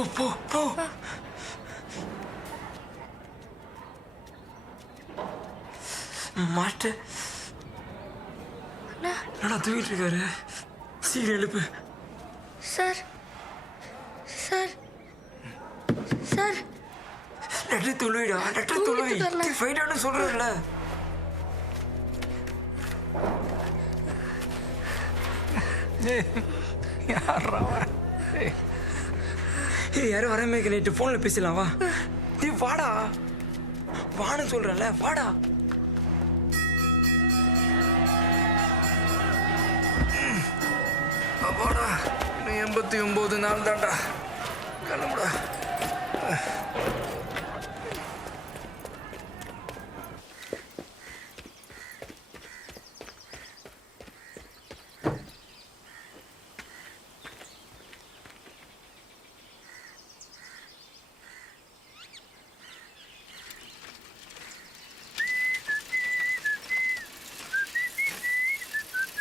போ போ போ. மாட்ட என்னடா தூக்கிட்டு இருக்காரு? சீக்கிரம் எழுப்பு. சார் சார் சார் லெட்டர் தொழுவிடா, லெட்டர் தொழுவி. ஃபைட்டானு சொல்றேன்ல. யாரும் வர மாதிரி நைட்டு ஃபோனில் பேசலாம். வா டேய் வாடா, வான்னு சொல்கிறேன்ல, வாடா. வாடா, இன்னும் 89 நாள் தான்டா.